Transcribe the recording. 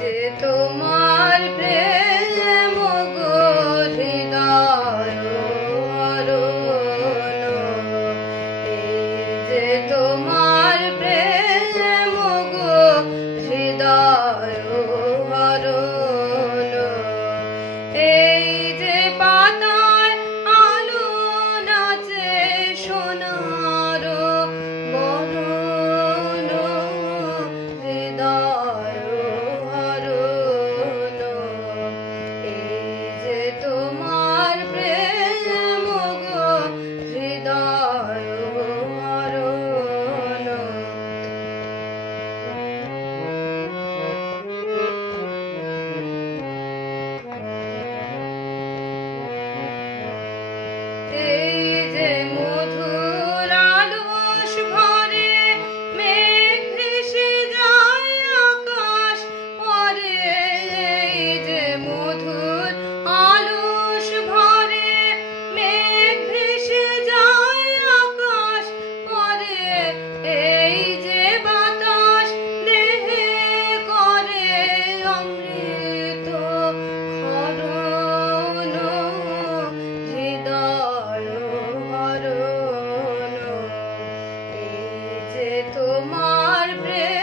যে তোমার প্রেম গো হৃদয় হরণ, এই যে তোমার প্রেম গো হৃদয় হরণ, এই যে পাতায় আলো নাচে সোনার বরণ, হৃদয় হরণ, এই যে তোমার প্রেম গো হৃদয় হরণ। এই যে মধুর আলস ভরে মেঘ ভেসে যায় আকাশ পরে, এই যে মধুর আলস ভরে মেঘ ভেসে যায় আকাশ পরে, এই যে বাতাস দেহে করে অমৃত ক্ষরণ, হৃদয় হরণ, এই যে তোমার প্রেম